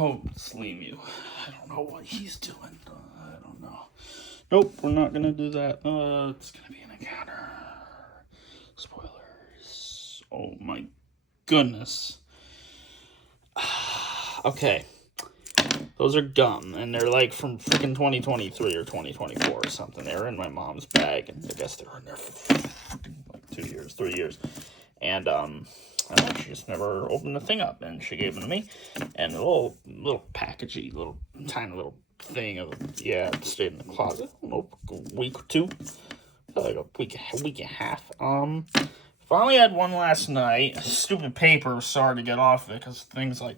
Oh, Sleemu. I don't know what he's doing. I don't know. Nope, we're not gonna do that. It's gonna be an encounter. Spoilers. Oh my goodness. Okay. Those are gum, and they're like from freaking 2023 or 2024 or something. They were in my mom's bag, and I guess they were in there for like 2 years, 3 years. And I don't know, she just never opened the thing up, and she gave them to me. And a little packagey, tiny little thing of it stayed in the closet. I don't know, a week or two, like a week and a half. Finally had one last night. Stupid paper started to get off of it because things like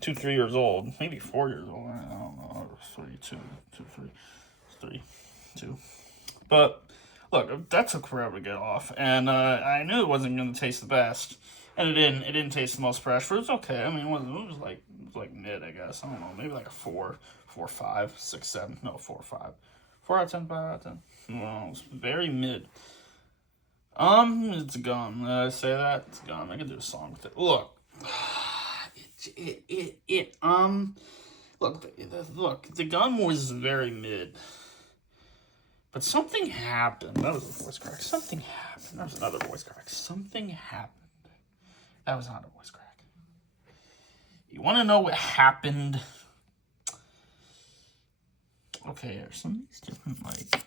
2, 3 years old, maybe 4 years old. I don't know. 3, 2. But look, that took forever to get off, and I knew it wasn't going to taste the best, and it didn't. It didn't taste the most fresh, but it was okay. I mean, it was like mid, I guess. I don't know, maybe like a 4, 5, 6, 7. No, 4, 5, 4 out of 10, 5 out of 10. No, it was very mid. It's gum. Did I say that? It's gum. I could do a song with it. Look. Look, the gum was very mid. But something happened. That was a voice crack. Something happened. That was another voice crack. Something happened. That was not a voice crack. You want to know what happened? Okay, there's some of these different, like...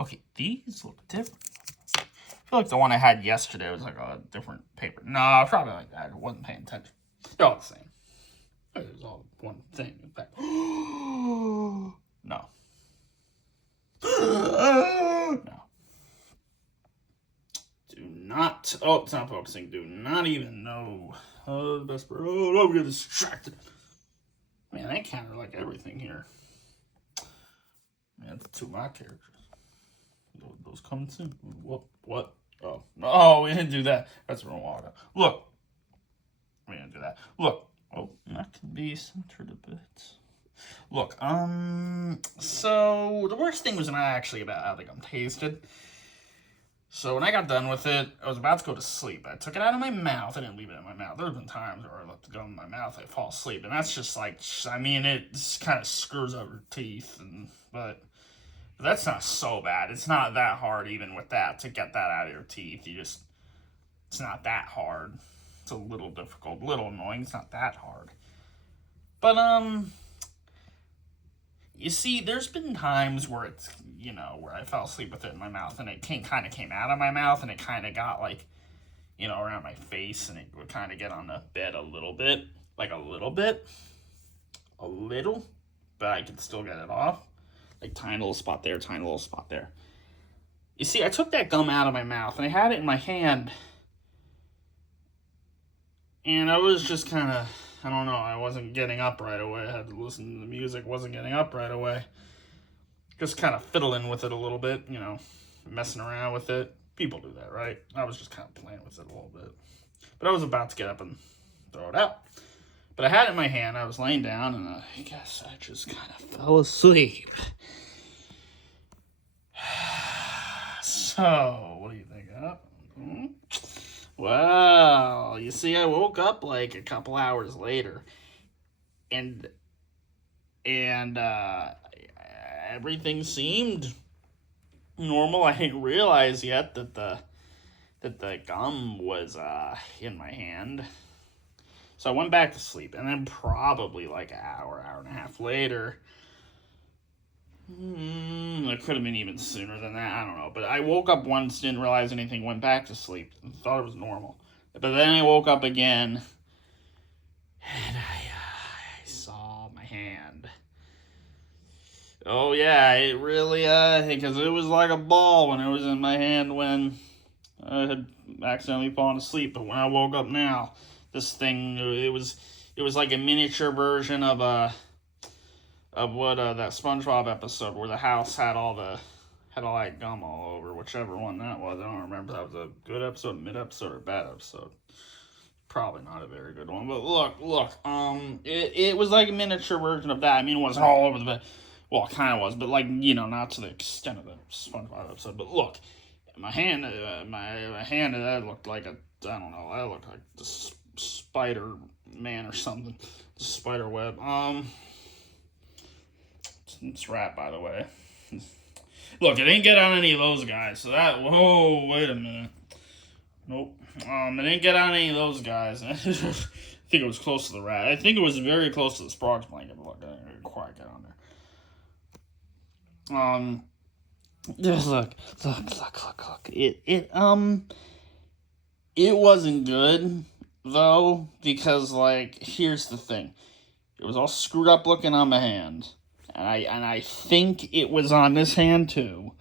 Okay, these look different. I feel like the one I had yesterday was like a different paper. No, probably like that. I wasn't paying attention. They're all the same. It was all one thing, in fact. No. No. Do not. Oh, it's not focusing. Do not even know. Oh, the best part. Oh, we get distracted. Man, I counter like everything here. Man, that's 2 of my characters. Those coming soon. What? Oh. No, we didn't do that. That's wrong water. Look. We didn't do that. Look. Oh, that can be centered a bit. Look, so the worst thing was not actually about how the gum tasted. So when I got done with it, I was about to go to sleep. I took it out of my mouth. I didn't leave it in my mouth. There have been times where I left the gum in my mouth, I fall asleep. And that's just like, I mean, it just kind of screws up your teeth. But that's not so bad. It's not that hard even with that to get that out of your teeth. It's not that hard. It's a little difficult, a little annoying. It's not that hard. But, you see, there's been times where it's, where I fell asleep with it in my mouth and it kind of came out of my mouth and it kind of got like, around my face and it would kind of get on the bed a little bit, like a little, but I could still get it off. Like tiny little spot there, tiny little spot there. You see, I took that gum out of my mouth and I had it in my hand and I was just kind of, I don't know, I wasn't getting up right away. I had to listen to the music, wasn't getting up right away. Just kind of fiddling with it a little bit, messing around with it. People do that, right? I was just kind of playing with it a little bit. But I was about to get up and throw it out. But I had it in my hand, I was laying down, and I guess I just kind of fell asleep. So, what do you think? Well, you see, I woke up like a couple hours later, and everything seemed normal. I didn't realize yet that the gum was in my hand. So I went back to sleep, and then probably like an hour and a half later, it could have been even sooner than that, I don't know. But I woke up once, didn't realize anything, went back to sleep, thought it was normal. But then I woke up again, and I saw my hand. Oh yeah, it really, because it was like a ball when it was in my hand when I had accidentally fallen asleep. But when I woke up now, this thing, it was like a miniature version of what that SpongeBob episode where the house had all that gum all over, whichever one that was. I don't remember if that was a good episode, mid episode, or bad episode. Probably not a very good one. But look, it was like a miniature version of that. I mean, it wasn't all over the bed. Well, it kind of was, but like, not to the extent of the SpongeBob episode. But look, my hand, that looked like I don't know, that looked like the Spider Man or something. Spider web. It's rat, by the way. Look, it didn't get on any of those guys. So that, whoa, wait a minute. Nope. It didn't get on any of those guys. I think it was close to the rat. I think it was very close to the Sprogs blanket. But look, I didn't quite get on there. Look. It wasn't good though, because like, here's the thing. It was all screwed up looking on my hand. And I think it was on this hand too.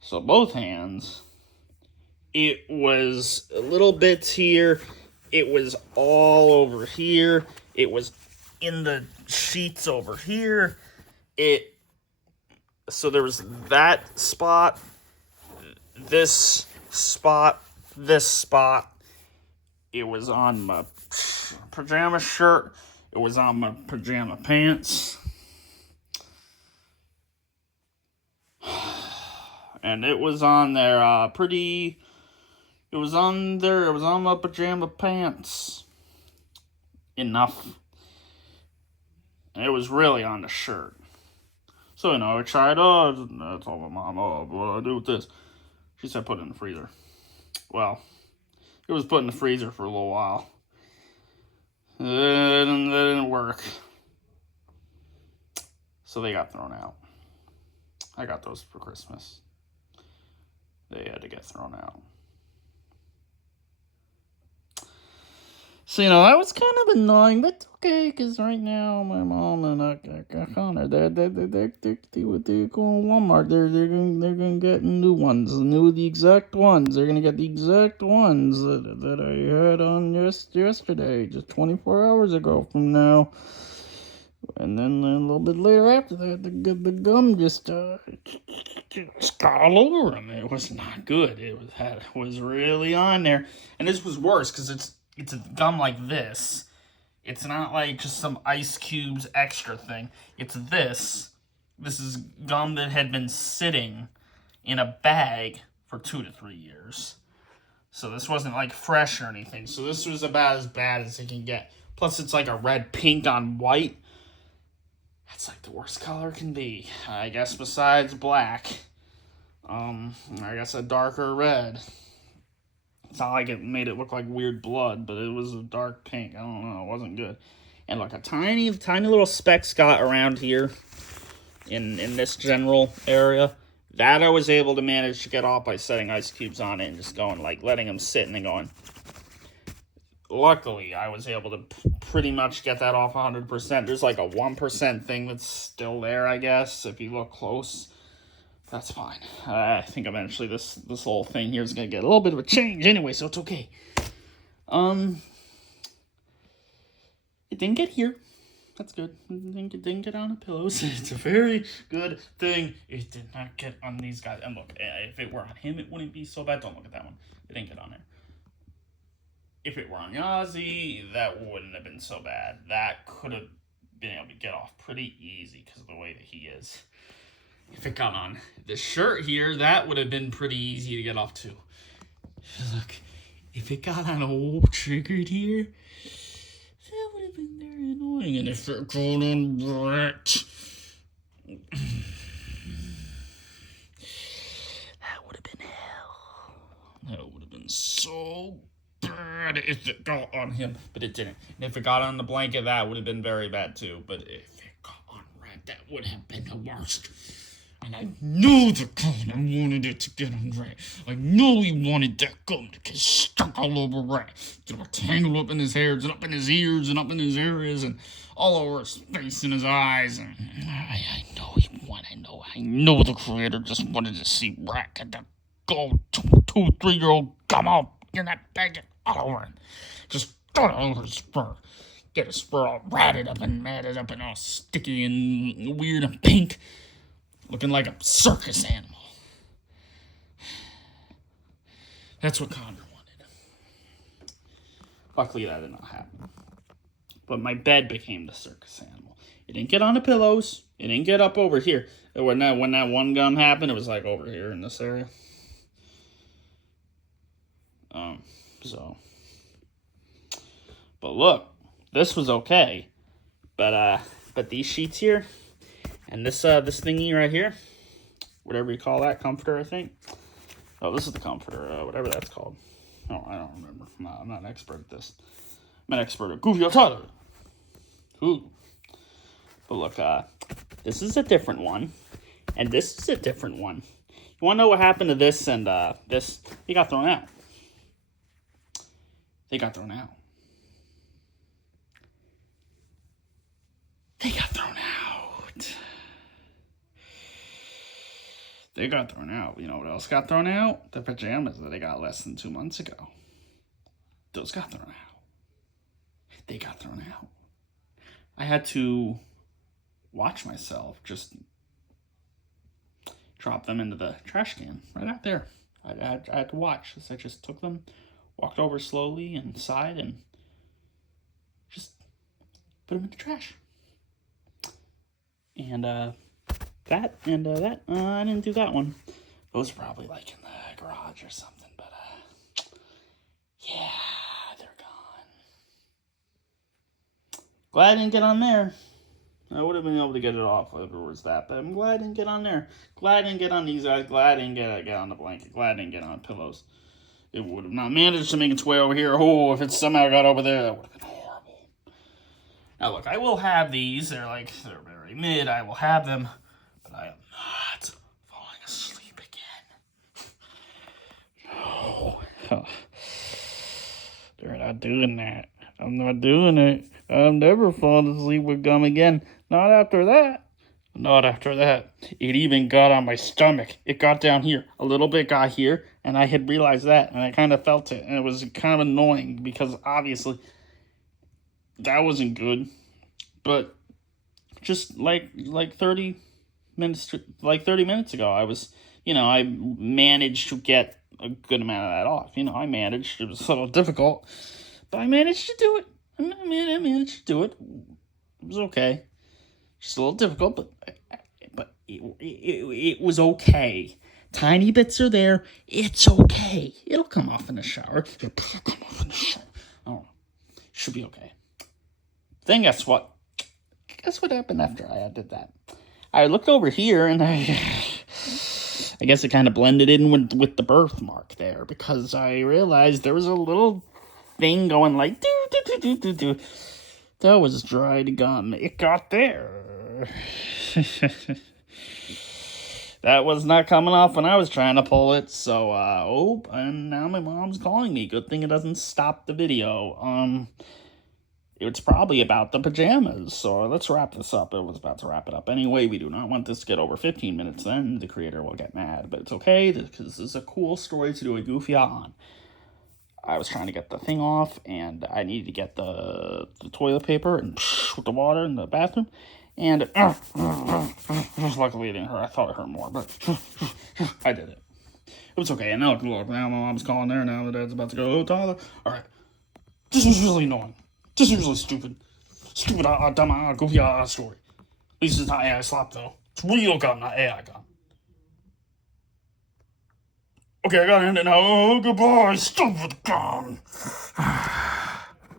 So both hands. It was a little bits here. It was all over here. It was in the sheets over here. So there was that spot, this spot, this spot. It was on my pajama shirt. It was on my pajama pants. And it was on there it was on my pajama pants. Enough. And it was really on the shirt. So, I tried, I told my mom, what do I do with this? She said put it in the freezer. Well, it was put in the freezer for a little while. It didn't work. So they got thrown out. I got those for Christmas. They had to get thrown out. So, that was kind of annoying, but okay, because right now my mom and Connor, they're going to Walmart. They're going to get new ones, the exact ones. They're going to get the exact ones that I had on yesterday, just 24 hours ago from now. And then a little bit later after that, the gum just got all over him. It was not good. It was really on there, and this was worse because it's a gum like this. It's not like just some ice cubes extra thing. It's this. This is gum that had been sitting in a bag for 2 to 3 years. So this wasn't like fresh or anything. So this was about as bad as it can get. Plus it's like a red pink on white. That's like the worst color it can be. I guess besides black. I guess a darker red. It's not like it made it look like weird blood, but it was a dark pink. I don't know. It wasn't good. And like a tiny little specks got around here in this general area. That I was able to manage to get off by setting ice cubes on it and just going, like, letting them sit and then going. Luckily, I was able to pretty much get that off 100%. There's like a 1% thing that's still there, I guess, if you look close. That's fine. I think eventually this whole thing here is going to get a little bit of a change anyway, so it's okay. It didn't get here. That's good. It didn't get on the pillows. It's a very good thing. It did not get on these guys. And look, if it were on him, it wouldn't be so bad. Don't look at that one. It didn't get on there. If it were on Yazzie, that wouldn't have been so bad. That could have been able to get off pretty easy because of the way that he is. If it got on the shirt here, that would have been pretty easy to get off too. Look, if it got on old Triggered here, that would have been very annoying. And if it got on Brett, that would have been hell. That would have been so bad if it got on him, but it didn't. And if it got on the blanket, that would have been very bad too. But if it got on Red, that would have been the worst. And I knew the Connor wanted it to get on Red. I know he wanted that gum to get stuck all over Red. It was tangled up in his hair, and up in his ears, and up in his areas, and all over his face and his eyes. And I know he wanted. I know the creator just wanted to see Red get that gold 2-3-year-old gum all in that bag all over him. Just all over his fur. Get his fur all ratted up and matted up and all sticky and weird and pink. Looking like a circus animal. That's what Connor wanted. Luckily, that did not happen. But my bed became the circus animal. It didn't get on the pillows. It didn't get up over here. When that one gum happened, it was like over here in this area. So But look, this was okay. But these sheets here, and this thingy right here, whatever you call that, comforter, I think. Oh, this is the comforter, whatever that's called. Oh, I don't remember. I'm not an expert at this. I'm an expert at Goofy Tyler. Ooh. But look, this is a different one, and this is a different one. You want to know what happened to this and this? They got thrown out. They got thrown out. They got thrown out. They got thrown out. You know what else got thrown out? The pajamas that they got less than 2 months ago. Those got thrown out. They got thrown out. I had to watch myself just drop them into the trash can right out there. I had to watch. So I just took them, walked over slowly and sighed, and just put them in the trash. And I didn't do that one. Those are probably like in the garage or something, but yeah, they're gone. Glad I didn't get on there. I would have been able to get it off if it was that, but I'm glad I didn't get on there. Glad I didn't get on these guys. Glad I didn't get on the blanket. Glad I didn't get on pillows. It would have not managed to make its way over here. Oh, if it somehow got over there, that would have been horrible. Now look, I will have these. They're very mid. I will have them, but I am not falling asleep again. No. They're not doing that. I'm not doing it. I'm never falling asleep with gum again. Not after that. Not after that. It even got on my stomach. It got down here. A little bit got here, and I had realized that, and I kind of felt it, and it was kind of annoying because obviously that wasn't good. But just like 30 minutes ago, I managed to get a good amount of that off. I managed. It was a little difficult, but I managed to do it. I managed to do it. It was okay. Just a little difficult, but it was okay. Tiny bits are there. It's okay. It'll come off in the shower. It'll come off in the shower. I don't know. Should be okay. Then guess what? Guess what happened after I did that? I looked over here and I guess it kind of blended in with the birthmark there because I realized there was a little thing going like do. That was dried gum. It got there. That was not coming off when I was trying to pull it. So, and now my mom's calling me. Good thing it doesn't stop the video. It's probably about the pajamas. So let's wrap this up. It was about to wrap it up anyway. We do not want this to get over 15 minutes. Then the creator will get mad. But it's okay because this is a cool story to do a goofy on. I was trying to get the thing off, and I needed to get the toilet paper and with the water in the bathroom. And luckily it didn't hurt. I thought it hurt more, but I did it. It was okay. And now my mom's calling there. Now my dad's about to go, oh, Tyler. All right. This was really annoying. This was really stupid. Stupid, dumb, goofy story. At least it's not AI slap, though. It's real gum, not AI gum. Okay, I gotta end it now. Oh, goodbye, stupid gum.